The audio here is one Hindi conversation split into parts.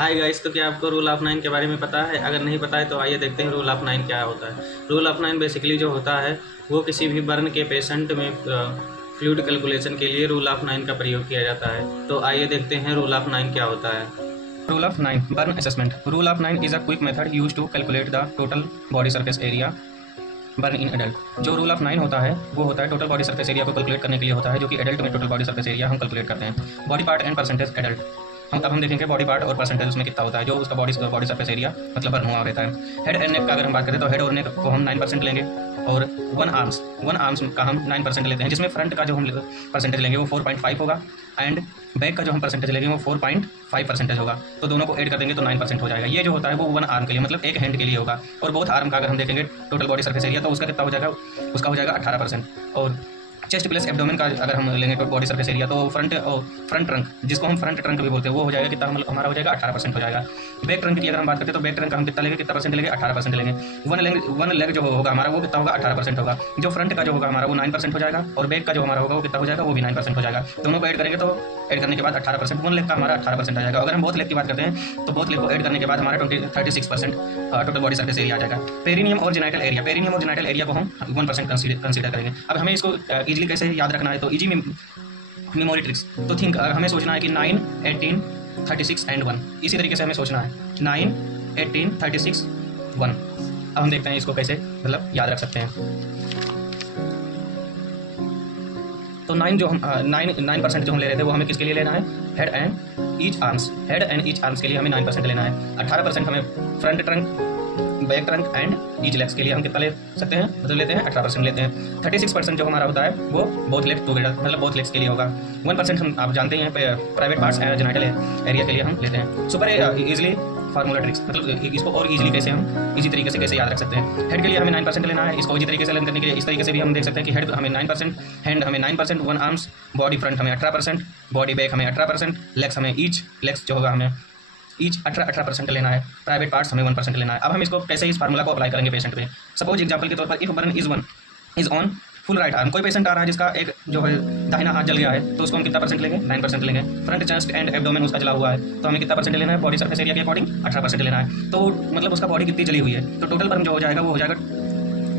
हाय गाइस, तो क्या आपको रूल ऑफ 9 के बारे में पता है? अगर नहीं पता है तो आइए देखते हैं रूल ऑफ 9 क्या होता है। रूल ऑफ 9 बेसिकली जो होता है वो किसी भी बर्न के पेशेंट में फ्लूइड कैलकुलेशन के लिए रूल ऑफ 9 का प्रयोग किया जाता है। तो आइए देखते हैं रूल ऑफ 9 क्या होता है। Rule of 9 burn assessment. Rule of 9 is a quick method use to calculate the total body surface area burn in adult. जो रूल ऑफ 9 होता है वो होता है टोटल बॉडी सरफेस एरिया को कैलकुलेट करने के लिए होता है, जो कि एडल्ट में टोटल बॉडी सरफेस एरिया हम कैलकुलेट करते हैं। Body part and percentage adult. हम देखेंगे बॉडी पार्ट और परसेंटेज उसमें कितना होता है, जो उसका बॉडी सरफेस एरिया मतलब बर्न हुआ रहता है। हेड एंड नेक का अगर हम बात करें तो हेड और नेक को हम 9% लेंगे और वन आर्म्स का हम 9% लेते हैं, जिसमें फ्रंट का जो हम परसेंटेज लेंगे वो 4.5 होगा एंड बैक का जो हम परसेंटेज लेंगे वो 4.5% होगा। तो दोनों को ऐड कर देंगे तो 9% हो जाएगा। ये जो होता है वो वन आर्म के लिए मतलब एक हैंड के लिए होगा। और बोथ आर्म का अगर हम देखेंगे टोटल बॉडी सरफेस एरिया तो उसका कितना हो जाएगा, उसका हो जाएगा 18%। और चेस्ट प्लस एब्डोमेन का अगर हम लेंगे तो बॉडी सरफेस एरिया तो फ्रंट ट्रंक, जिसको हम फ्रंट ट्रंक भी बोलते हैं, वो हो जाएगा कितना, हमारा हो जाएगा 18% हो जाएगा। बैक ट्रंक की अगर हम बात करते हैं तो बैक ट्रंक हम कितना लेंगे, कितना परसेंट लेंगे, 18% लेंगे। वन लेग जो होगा हमारा वो कितना होगा, 18% होगा। जो फ्रंट का जो होगा हमारा वो 9% हो जाएगा और बैक का जो हमारा होगा वो कितना हो जाएगा, वो भी 9% हो जाएगा। दोनों को ऐड करेंगे तो ऐड करने के बाद 18%, वन लेग का हमारा 18% आ जाएगा। अगर हम बोथ लेग की बात करते हैं तो बोथ लेग को ऐड करने के बाद हमारा 36% टोटल बॉडी सरफेस एरिया आ जाएगा। पेरिनियम और जेनाइटल एरिया को हम 1% कंसीडर करेंगे। अब हमें इसको इजीली कैसे याद रखना है, तो इजी मेमोरी ट्रिक्स। तो थिंक हमें सोचना है कि 9, 18, 36 एंड 1, इसी तरीके से हमें सोचना है 9, 18, 36, 1। अब हम देखते हैं इसको कैसे मतलब याद रख सकते हैं। तो 9% जो हम ले रहे थे वो हमें किसके लिए लेना है, हेड एंड ईच आर्म्स के लिए हमें 9% लेना है। 18% हमें front trunk, back trunk and each legs के लिए हम कितना ले सकते हैं, मतलब लेते हैं 18% लेते हैं। 36% जो हमारा होता है वो बोथ लेग्स टुगेदर मतलब बोथ लेग्स के लिए होगा। 1% हम आप जानते हैं प्राइवेट पार्ट्स जेनाइटल एरिया के लिए हम लेते हैं। सुपर इजीली फार्मूला ट्रिक्स, मतलब इसको और इजीली कैसे हम इजी तरीके से कैसे याद रख सकते हैं। हेड के लिए हमें 9% लेना है, इसको इजी तरीके से लर्न करने के लिए इस तरीके से भी हम देख सकते हैं कि हेड हमें 9%, हैंड हमें 9%, वन आर्म्स, बॉडी फ्रंट हमें 18%, बॉडी बैक हमें 18%, लेग्स हमें लेग्स जो होगा हमें ईच 18% लेना है, प्राइवेट पार्ट्स हमें 1% लेना है। अब हम इसको कैसे इस फार्मूला को अप्लाई करेंगे पेशेंट पे। सपोज एग्जांपल के तौर पर if burn is on full right arm, कोई पेशेंट आ रहा है जिसका एक जो है दाहिना हाथ जल गया है, तो उसको हम कितना परसेंट लेंगे, 9% लेंगे। फ्रंट चेस्ट एंड एब्डोमेन उसका जला हुआ है तो हमें कितना परसेंट लेना है, बॉडी सरफेस एरिया के अकॉर्डिंग 18% लेना है। तो मतलब उसका बॉडी कितनी जली हुई है, तो टोटल बर्न जो हो जाएगा वो हो जाएगा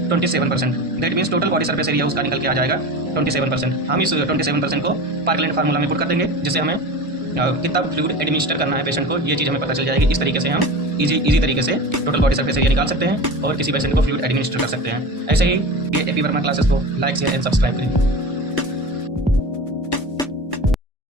27%। That means total body surface area उसका निकल के आ जाएगा 27%। हम इस 27% को पार्कलैंड फार्मूला में पुट कर देंगे, जिससे हमें कितना फ्लूइड एडमिनिस्टर करना है पेशेंट को, ये चीज़ हमें पता चल जाएगी। इस तरीके से हम इजी तरीके से टोटल बॉडी सरफेस एरिया निकाल सकते हैं और किसी पेशेंट को फ्लूइड एडमिनिस्टर कर सकते हैं। ऐसे ही ये एपी वर्मा क्लासेस को लाइक शेयर एंड सब्सक्राइब करें।